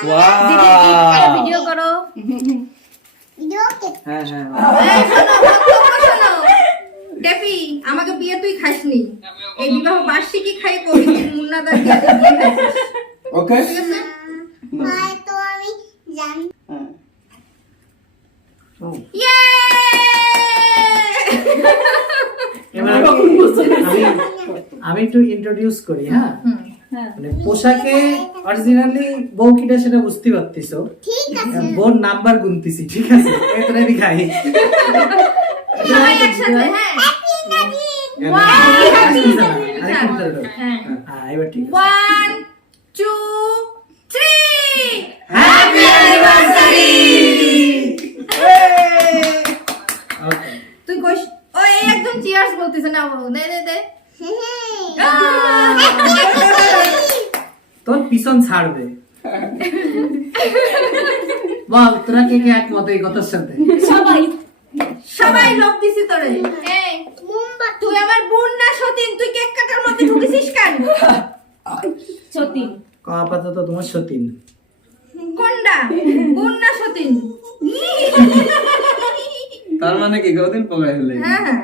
Wow video করো হ্যাঁ হ্যাঁ। এই শোনো, বক্তব্য শোনো। টেপি আমাকে বিয়ে তুই খাসনি। এই বিবাহ বার্ষিকী খাই। ওকে ইয়ে আমি আমি একটু ইন্ট্রোডিউস করি হ্যাঁ? মানে পোশাকে অরিজিনালি বউ কিটা সেটা বুঝতে পারতিস বোন নাম্বার গুনতিছি ঠিক আছে? এতটা খাই। সবাই একসাথে হ্যাঁ। আরেকটু ধরে দাও। হ্যাঁ। হ্যাঁ এবার ঠিক one two three happy anniversary তুই কইস ও এই একজন চিয়ার্স বলতেছে না দে দে দে তোর পিছন ছাড়বে। বল তোরা কে কে একমত এই কথার সাথে? সবাই। সবাই লোক দিছি তোরে। তুই আমার বোন না সতীন? তুই কেক কাটার মধ্যে ঢুকেছিস কেন? সতীন। আপাতত তোমার সতীন। কোনটা? বোন না সতীন? তার মানে কি? হলে। হ্যাঁ। হ্যাঁ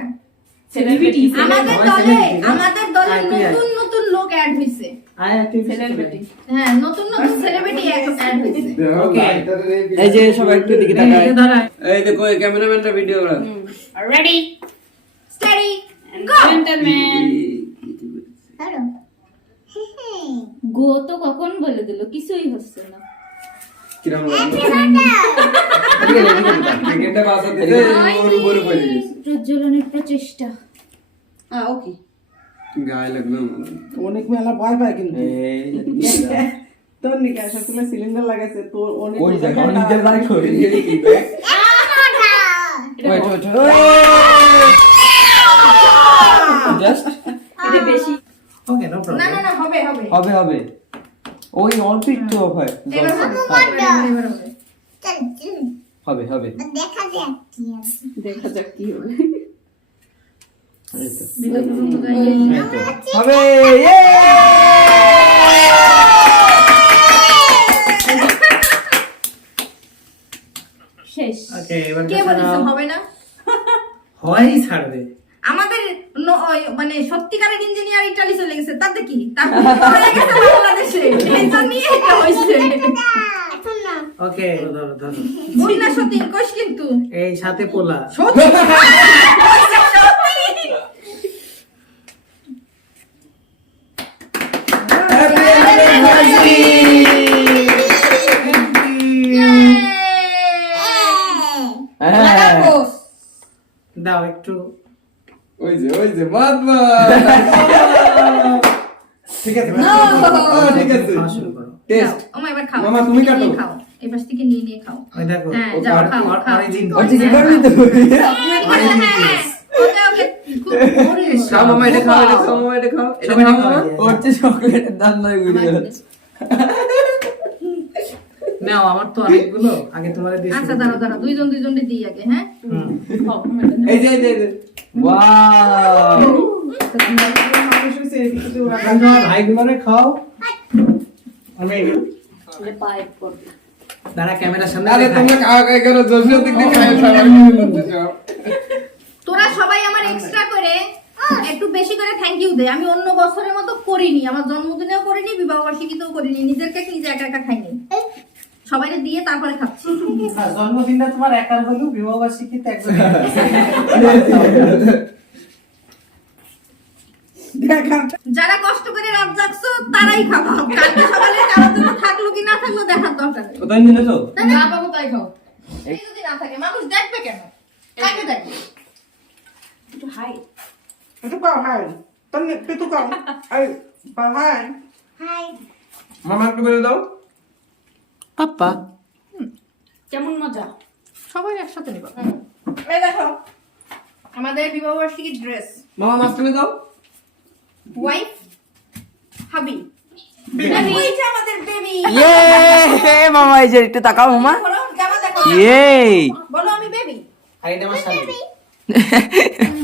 আমাদের দলে আমাদের দলে তুই আয়। নতুন নতুন লোক অ্যাড হইছে। আয় তুই সেলিব্রিটি হ্যাঁ নতুন নতুন সেলিব্রিটি অ্যাড হইছে ওকে এই যে সবাই একটু দিকে তাকায়। এই দেখো ক্যামেরাম্যানটা ভিডিও করা। Ready steady go gentleman go তো কখন বলে দিল? কিছুই হচ্ছে না। প্রজ্বলনের প্রচেষ্টা ওকে গায়ে আমার। অনেক মেলা ভয় পায় কিন্তু। তোর নিকে আসলে সিলিন্ডার লাগাইছে তোর অনেক ওই জায়গা অনেক জায়গা করে গেলি কি ওয়েট ওয়েট জাস্ট এটা বেশি। ওকে নো না প্রবলেম না না হবে হবে। হবে হবে। ওই অল্প একটু হয়। হবে। হবে হবে। হবে দেখা যাক কি আছে দেখা যাক কি হবে এই তো। বিদ্যুৎ বিদ্যুৎ এই তো। হবে ইয়ে! শেষ। ওকে এবার কে বলেছে হবে না? হয়ই ছাড়বে। আমাদের মানে সত্যিকারের ইঞ্জিনিয়ার ইটালি চলে গেছে তাতে কি? তারপর বাংলাদেশে। এই জন্যই এটা হইছে ওকে ধরো ধরো। বন্যা সতীন কিন্তু। এই সাথে পোলা। সতীন কইছে সতীন। হ্যাঁ। লাগাবো। দাও একটু। ওই যে ওই যে মাতবা ঠিক আছে ঠিক আছে। শুরু করো। টেস্ট দাও, এবার খাও। মামা, তুমি কাটো। নিয়ে খাও এবার থেকে নিয়ে নিয়ে খাও। ওই দেখো হ্যাঁ যাও খাও খাও। ওই যে কি করবি তো অরিজিন ওকে ওকে খুব খাও মামা এটা খাও এটা খাও মামা এটা খাও এটা খাও। খাও, মামা ওর যে চকলেটের দাম নয় ঘুরে গেছে নাও আমার তো অনেকগুলো। আগে তোমার আচ্ছা দাঁড়াও করি। দাঁড়াও দুইজন দুইজনকে দিই আগে হ্যাঁ। এই যে এই যে ওয়াও অবশ্যই সে কিছু এখন তোমার ভাইগুলোরে খাও। আমি দাঁড়া ক্যামেরার সামনে আরে তোমরা খাওয়া খাই করো জলদি দিক দিয়ে খাও তোরা সবাই আমার এক্সট্রা করে একটু বেশি করে থ্যাংক ইউ দে। আমি অন্য বছরের মতো করিনি। আমার জন্মদিনেও করিনি বিবাহ বার্ষিকীতেও করিনি। নিজের কেক নিজে একা একা খাইনি? সবাইকে দিয়ে তারপরে খাচ্ছি। হ্যাঁ, জন্মদিনটা তোমার একার হলেও বিবাহ বার্ষিকীতে একজন যারা কষ্ট করে রাত জাগছো তারাই খাব। কালকে সকালে কারোর জন্য থাকল কি না থাকল দেখার দরকার নেই। কোথায় নিলে তো? না? পাবো তাই খাও। এই যদি না থাকে মানুষ দেখবে কেন? কাকে দেখবে? একটু হাই। একটু পাও হাই। তোর একটু পাও হাই। হাই। মামা একটু বলে দাও। পাপ্পা কেমন মজা? সবাই একসাথে নিব। এই দেখো আমাদের বিবাহ বার্ষিকীর ড্রেস। মামা মাঝখানে দাও। ওয়াইফ হাবি যে আমাদের বেবি ইয়ে মামা এই যে একটু তাকাও মামা। বলো জামা দেখো? ইয়ে। বলো আমি বেবি আর এটা আমার শালি।